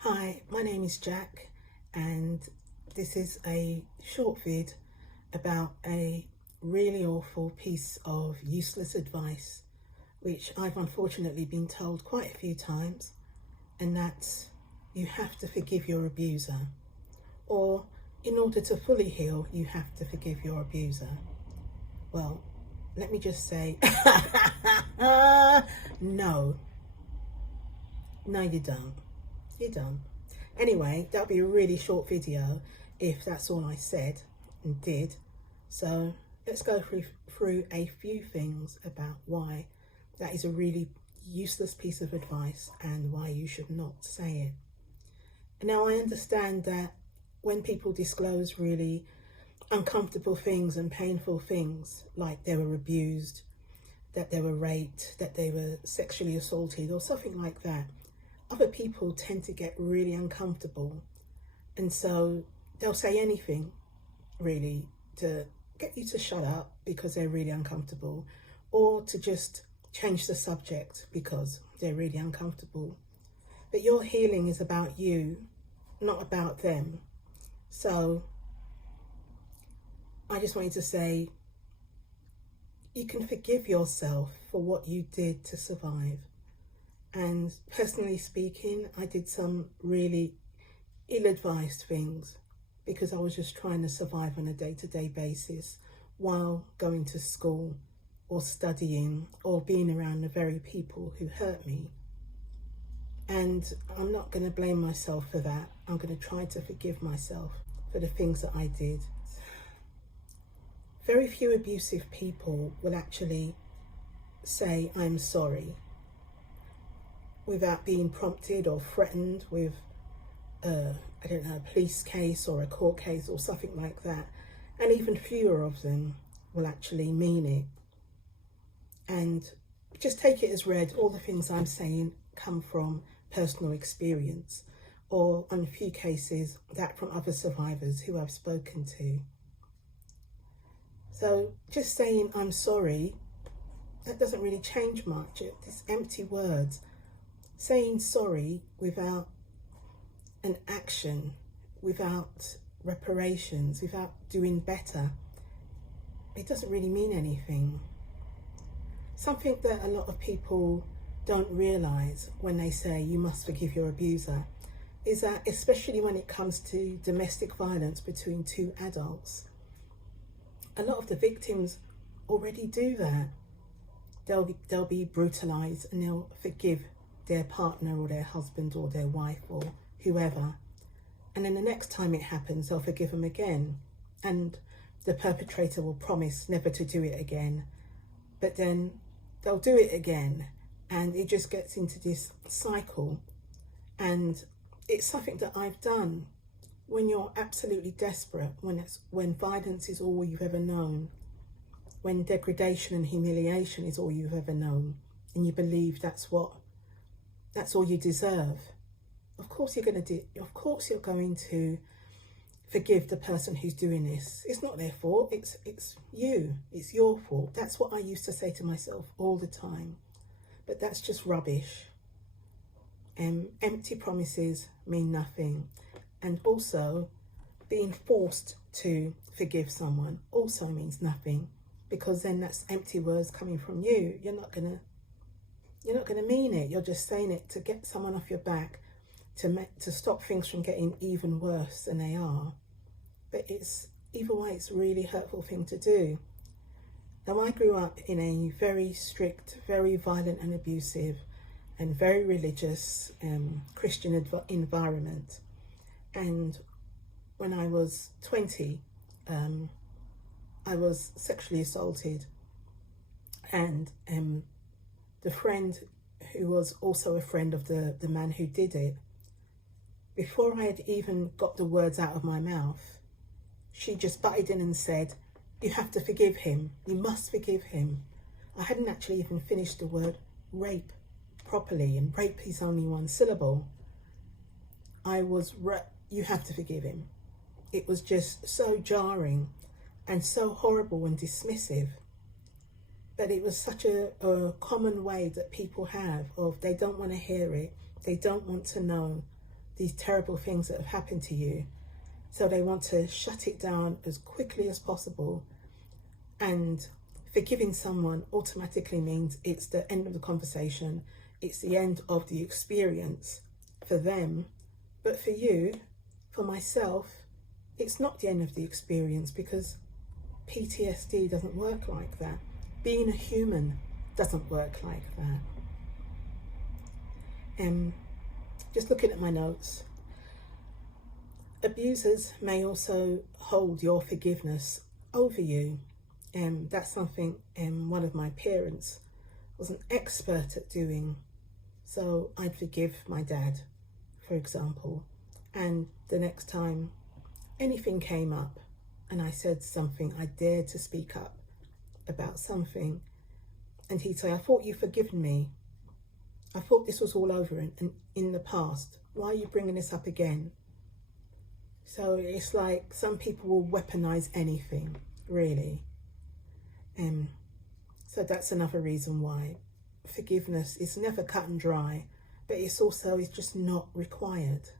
Hi, my name is Jack, and this is a short vid about a really awful piece of useless advice which I've unfortunately been told quite a few times, and that's you have to forgive your abuser, or in order to fully heal you have to forgive your abuser. Well, let me just say no you don't. Anyway, that'll be a really short video if that's all I said and did. So let's go through a few things about why that is a really useless piece of advice and why you should not say it. Now, I understand that when people disclose really uncomfortable things and painful things, like they were abused, that they were raped, that they were sexually assaulted or something like that, other people tend to get really uncomfortable, and so they'll say anything really to get you to shut up because they're really uncomfortable, or to just change the subject because they're really uncomfortable. But your healing is about you, not about them. So I just wanted to say you can forgive yourself for what you did to survive. And personally speaking, I did some really ill-advised things because I was just trying to survive on a day-to-day basis while going to school or studying or being around the very people who hurt me. And I'm not going to blame myself for that. I'm going to try to forgive myself for the things that I did. Very few abusive people will actually say, "I'm sorry," without being prompted or threatened with a police case or a court case or something like that. And even fewer of them will actually mean it. And just take it as read. All the things I'm saying come from personal experience, or on a few cases that from other survivors who I've spoken to. So just saying "I'm sorry," that doesn't really change much. It's empty words. Saying sorry without an action, without reparations, without doing better, it doesn't really mean anything. Something that a lot of people don't realise when they say you must forgive your abuser is that, especially when it comes to domestic violence between two adults, a lot of the victims already do that. They'll be brutalised and they'll forgive their partner or their husband or their wife or whoever, and then the next time it happens they'll forgive them again, and the perpetrator will promise never to do it again, but then they'll do it again, and it just gets into this cycle. And it's something that I've done when you're absolutely desperate, when violence is all you've ever known, when degradation and humiliation is all you've ever known, and you believe that's all you deserve. Of course you're going to forgive the person who's doing this. It's not their fault. It's your fault. That's what I used to say to myself all the time. But that's just rubbish. Empty promises mean nothing. And also, being forced to forgive someone also means nothing, because then that's empty words coming from you. You're not gonna mean it. You're just saying it to get someone off your back, to stop things from getting even worse than they are. But either way, it's a really hurtful thing to do. Now, I grew up in a very strict, very violent and abusive and very religious Christian environment. And when I was 20, I was sexually assaulted, and the friend who was also a friend of the man who did it, before I had even got the words out of my mouth, she just butted in and said, "You have to forgive him. You must forgive him." I hadn't actually even finished the word rape properly, and rape is only one syllable. You have to forgive him. It was just so jarring and so horrible and dismissive. But it was such a common way that people have of, they don't want to hear it, they don't want to know, these terrible things that have happened to you. So they want to shut it down as quickly as possible. And forgiving someone automatically means it's the end of the conversation. It's the end of the experience for them. But for you, for myself, it's not the end of the experience, because PTSD doesn't work like that. Being a human doesn't work like that. Just looking at my notes, abusers may also hold your forgiveness over you. That's something one of my parents was an expert at doing. So I'd forgive my dad, for example, and the next time anything came up and I said something, I dared to speak up about something, and he'd say, I thought you'd forgiven me. I thought this was all over in the past. Why are you bringing this up again? So it's like some people will weaponize anything, really. So that's another reason why forgiveness is never cut and dry, but it's just not required.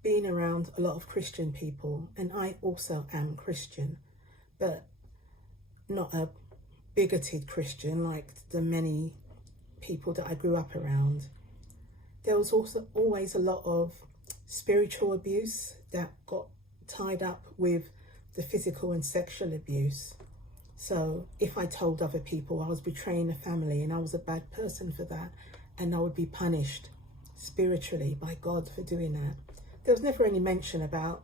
Being around a lot of Christian people, and I also am Christian, but not a bigoted Christian like the many people that I grew up around. There was also always a lot of spiritual abuse that got tied up with the physical and sexual abuse. So if I told other people I was betraying a family and I was a bad person for that, and I would be punished spiritually by God for doing that, there was never any mention about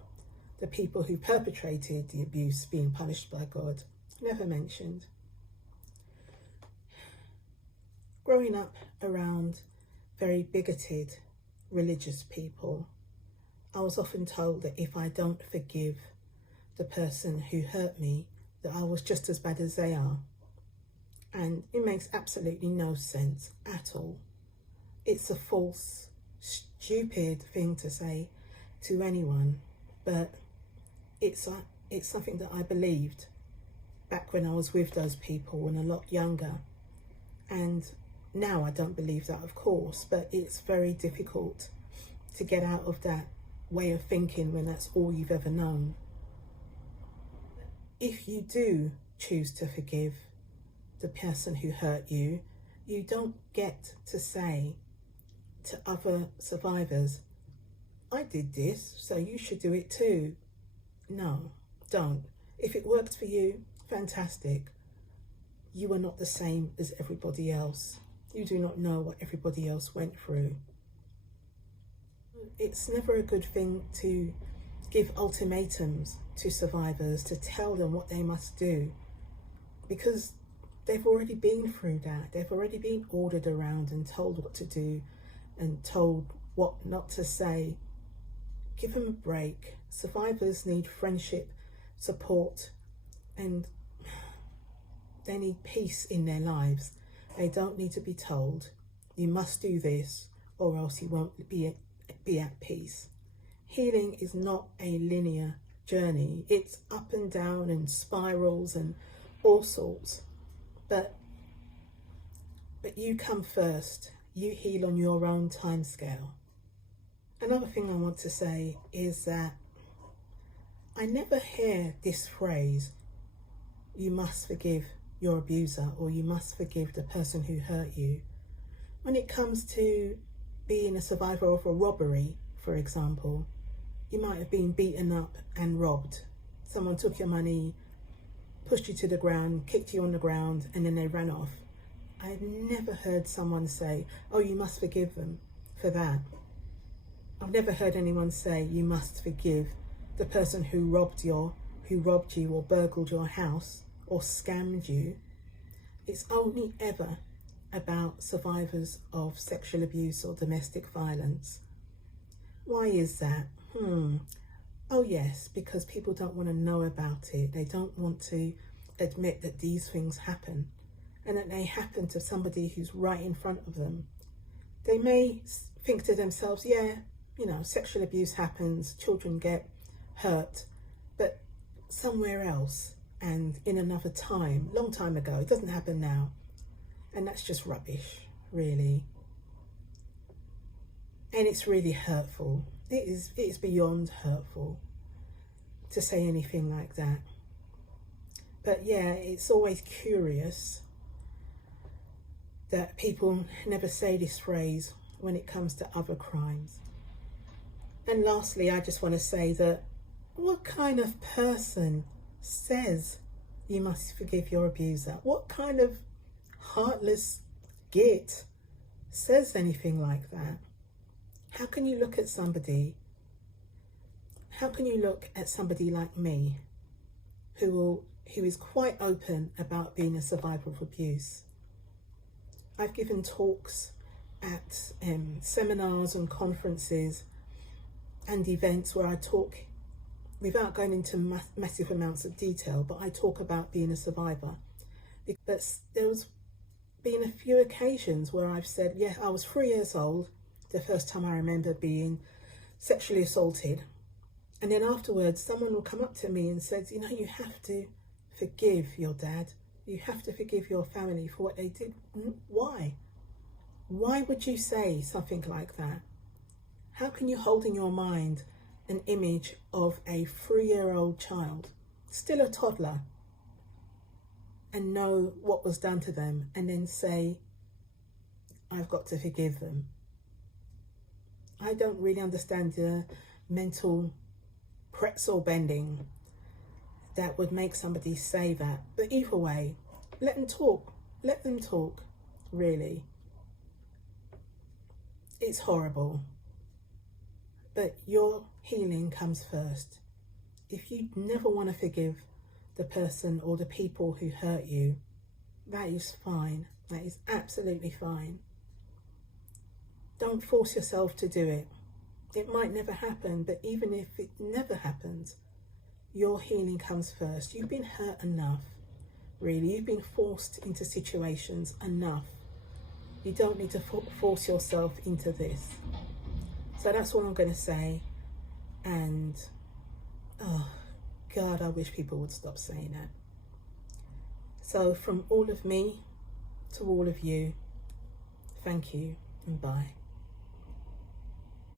the people who perpetrated the abuse being punished by God. Never mentioned. Growing up around very bigoted religious people, I was often told that if I don't forgive the person who hurt me, that I was just as bad as they are. And it makes absolutely no sense at all. It's a false, stupid thing to say to anyone, but it's something that I believed back when I was with those people and a lot younger. And now I don't believe that, of course, but it's very difficult to get out of that way of thinking when that's all you've ever known. If you do choose to forgive the person who hurt you, you don't get to say to other survivors, I did this, so you should do it too. No, don't. If it worked for you, fantastic. You are not the same as everybody else. You do not know what everybody else went through. It's never a good thing to give ultimatums to survivors, to tell them what they must do, because they've already been through that. They've already been ordered around and told what to do and told what not to say. Give them a break. Survivors need friendship, support, and they need peace in their lives. They don't need to be told, you must do this or else you won't be at peace. Healing is not a linear journey. It's up and down and spirals and all sorts. But you come first. You heal on your own timescale. Another thing I want to say is that I never hear this phrase, you must forgive your abuser, or you must forgive the person who hurt you. When it comes to being a survivor of a robbery, for example, you might have been beaten up and robbed. Someone took your money, pushed you to the ground, kicked you on the ground, and then they ran off. I've never heard someone say, oh, you must forgive them for that. I've never heard anyone say you must forgive the person who robbed you or burgled your house or scammed you. It's only ever about survivors of sexual abuse or domestic violence. Why is that? Oh yes, because people don't want to know about it. They don't want to admit that these things happen and that they happen to somebody who's right in front of them. They may think to themselves, yeah, sexual abuse happens, children get hurt, but somewhere else and in another time, long time ago. It doesn't happen now. And that's just rubbish, really. And it's really hurtful. It is beyond hurtful to say anything like that. But yeah, it's always curious that people never say this phrase when it comes to other crimes. And lastly, I just want to say that what kind of person says you must forgive your abuser? What kind of heartless git says anything like that? How can you look at somebody, like me, who is quite open about being a survivor of abuse? I've given talks at seminars and conferences and events where I talk, without going into massive amounts of detail, but I talk about being a survivor. But there's been a few occasions where I've said, yeah, I was 3 years old, the first time I remember being sexually assaulted. And then afterwards, someone will come up to me and says, you know, you have to forgive your dad. You have to forgive your family for what they did. Why? Why would you say something like that? How can you hold in your mind an image of a 3-year-old child, still a toddler, and know what was done to them, and then say, I've got to forgive them? I don't really understand the mental pretzel bending that would make somebody say that. But either way, let them talk, really. It's horrible, but your healing comes first. If you never want to forgive the person or the people who hurt you, that is fine. That is absolutely fine. Don't force yourself to do it. It might never happen, but even if it never happens, your healing comes first. You've been hurt enough, really. You've been forced into situations enough. You don't need to force yourself into this. So that's what I'm going to say. And, oh, God, I wish people would stop saying that. So from all of me to all of you, thank you and bye.